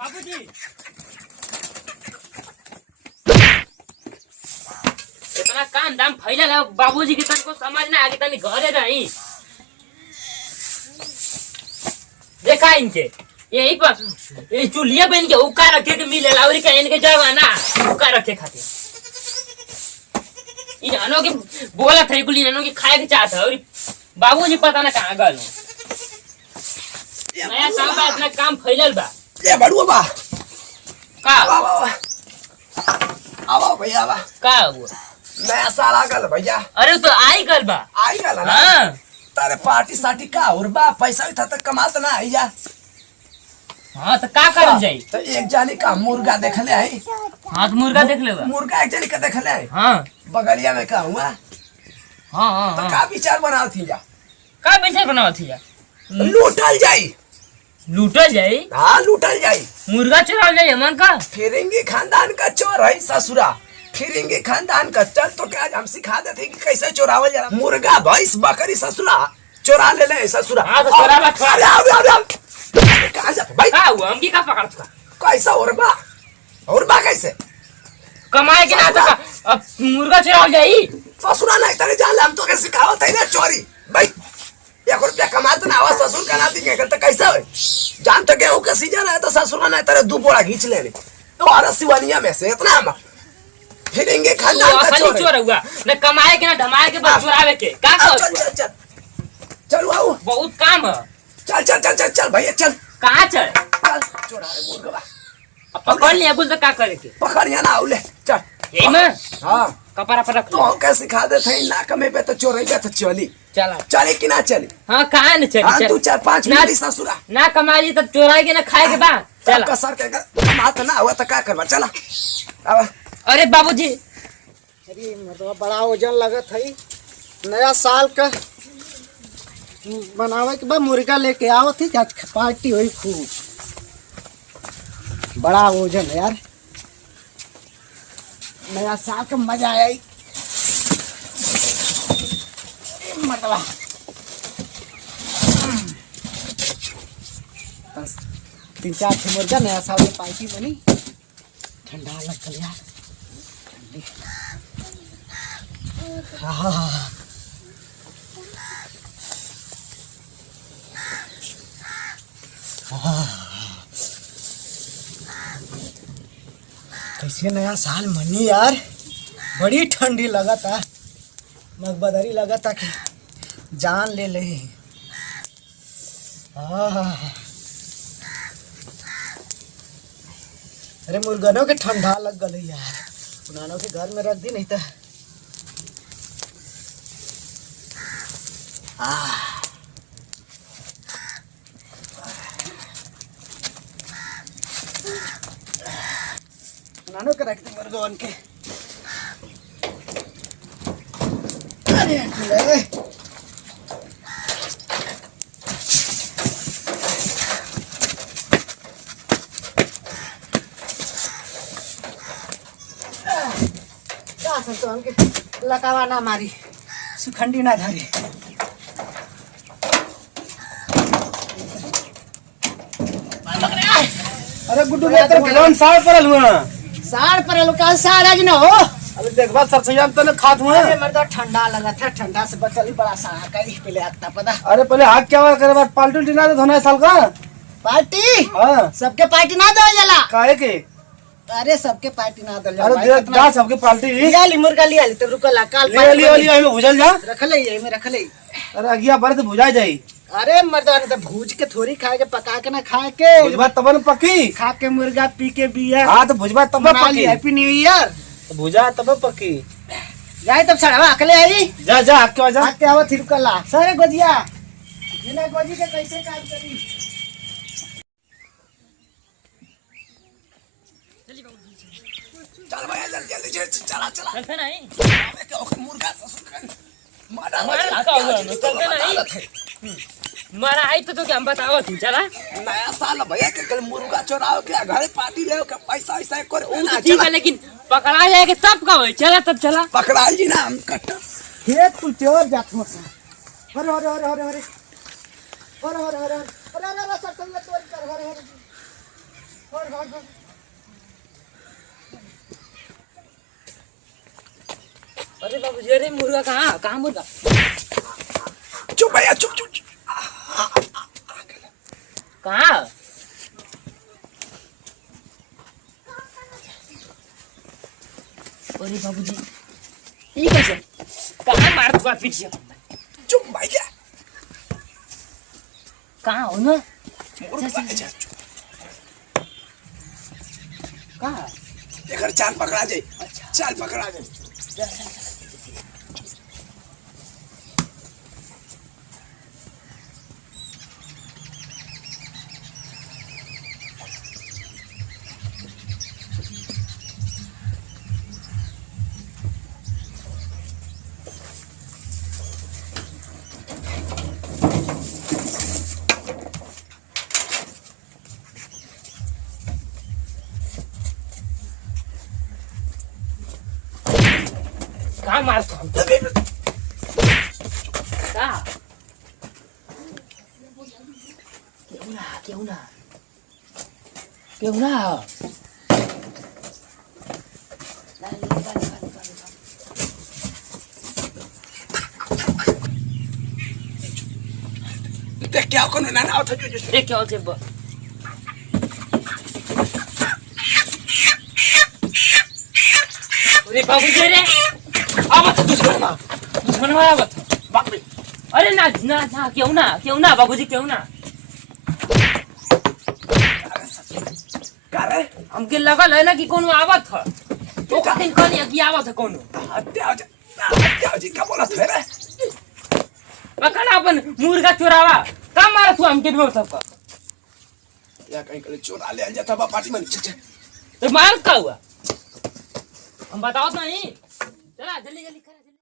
बाबूजी इतना काम दाम फैलल है बाबूजी के तन को समझ ना आगे तनी घरे रही देखा इनके यही पर ये चूल्हा बन के उका रखे के मिले लावरी का इनके जवाना उका रखे खातिर इन अनो के बोला था कुल इनो के खाए के चाहता और बाबूजी पता ना कहां गल नया साल बा इतना काम फैलल बा ये बड़ुआ बा का आवा भैया बा का हुआ नया साल आ गल भैया अरे तो आई गल बा आई गल ना हां तारे पार्टी साटी का और बा पैसा भी था त कमात ना आइया हां तो का करल जाई तो एक जानी का मुर्गा देखले आई हां तो मुर्गा देख लेबा मुर्गा एक जानी का देखले आई हां बगलिया में का हुआ हां हां तो का विचार बनाओ थी जा का विचार बनाओ थी लूटल जाई लूटल जाई हां लूटल जाई मुर्गा चुराल जाई हमन का फिरेंगे खानदान का चोर है ससुरा फिरेंगे खानदान का चल तो क्या हम सिखा देते कि कैसे चोरावल जाला मुर्गा भैंस बकरी ससुरा चोरा ले ले ससुरा हां तो चोरावा कहां जा भाई का हुआ हम की का पकड़त का कैसा और बा कैसे कमाए के ना तो अब मुर्गा चुराल जाई ससुरा नहीं तेरे जान हम तो कैसे सिखावत है ना चोरी भाई 1 रुपया कमाते ना आवा ससुर का नाती के तो कैसा हो जान तो गेहूं का सीजन है तो ससुरा नहीं तेरे 2 बोरा खींच ले तो और सिवानिया में से इतना हम फिरेंगे खानदान का चोर हुआ न कमाए के ना धमाए के बस चुरावे के का चल चल आओ बहुत काम है चल भैया चल कहां चल चोरा रे मुर्गा अब पकड़ लिया बोल तो का करे के पकड़िया ना आउले चल यही में हां कपड़ा पर रख तो कैसे सिखा देते हैं ना कमे पे तो चोरी पे तो चली चला चले कि ना चली हां कहां न चली हां तू 4-5 मिनट ससुरा ना कमाई तब चोराई के ना खाए के बाद चला कसर के कमात ना हुआ तो का करबा चला अब अरे बाबूजी अरे मतलब बड़ा वजन लगत है नया साल का बनावे के बाद मुर्गा लेके आओ थी आज पार्टी हुई खूब बड़ा वजन है यार नया साल का मजा आया मतलब 3-4 मुर्गा नया साल की पार्टी बनी ठंडा लग गया यार कैसे नया साल मनी यार बड़ी ठंडी लगा था मगबदरी लगा था कि जान ले ले अरे मुर्गनों के ठंडा लग गई यार पुरानों के घर में रख दी नहीं तो पुरानों के रख दी मुर्गों के अरे ले तो हमके लकावा ना मारी सुखंडी ना धरी अरे गुड्डू ने तेरे कौन साड़ परल हुआ साड़ परल का साड़ आज ना हो अरे देखबा सरसैयान तने खात हुआ अरे मर्द ठंडा लगा था ठंडा से बचली बड़ा साड़ा करी पहले आता पता अरे पहले हाथ क्या हुआ करे बाद पाल्टू डिना तो होना साल का पार्टी हां सबके पार्टी ना दो जला काहे के अरे सबके पार्टी ना दो अरे जा सबके पार्टी लिया ली मुर्गा लिया ली तब रुकला काल ले हमें भुजल जा रख ले ये में रख ले अरे अगिया बार तो भुजा जाई अरे मर्दा ने तो भूज के थोड़ी खाए के पका के ना खाए के भुजबा तबन पकी खा के मुर्गा पी के बियर हां तो भुजबा तब पकी हैप्पी न्यू ईयर भुजा तब पकी जाए तब सड़वा अकेले आई जा आके जा आके आवा थिर कला सारे गोजिया बिना गोजी के कैसे काम करी चल भैया जल्दी चला चलते नहीं के मुर्गा ससुर मारा चलते नहीं मारा आई तो क्या हम बताओ तू चला नया साल भैया के कल मुर्गा चोराओ के घरे पार्टी ले के पैसा ऐसा करे ना ठीक है लेकिन पकड़ा जाएगा तब का होई चला तब चला पकड़ाई जी ना हम कट खेत कुल त्योर जात मसा अरे अरे अरे अरे अरे अरे अरे अरे अरे अरे अरे सब संग तोड़ कर अरे अरे अरे बाबूजी, अरे मुर्गा कहाँ कहाँ मुर्गा? चुप भैया, चुप चुप चुप। कहाँ? अरे बाबूजी, ये कैसे? कहाँ मार दूंगा पीछे? चुप भैया, कहाँ हो ना? मुर्गा है, चुप। कहाँ? एकर चाल पकड़ा जाए, चाल पकड़ा जाए। कहाँ मारता हूँ? कहाँ? क्यों ना? देख क्या कौन ना ना उठा जो अरे क्या होते ब? अरे बाबूजी, रे आवत दुश्मन आवत। बाप रे, अरे ना ना ना, क्यों ना बाबूजी, क्यों ना? का रे हमके लगल है ना कि कोनो आवत है, तो कहीं कहनी कि आवत है कोनो। हत्या हो जी का बोला थे रे? पकड़ा अपन मुर्गा चुरावा, का मारा तू हमके भी सबका? या कहीं कहीं चोरा ले जाता बा पार्टी में। चल तो मार का हुआ? हम बताओ तो नहीं, चला जल्दी जल्दी कर।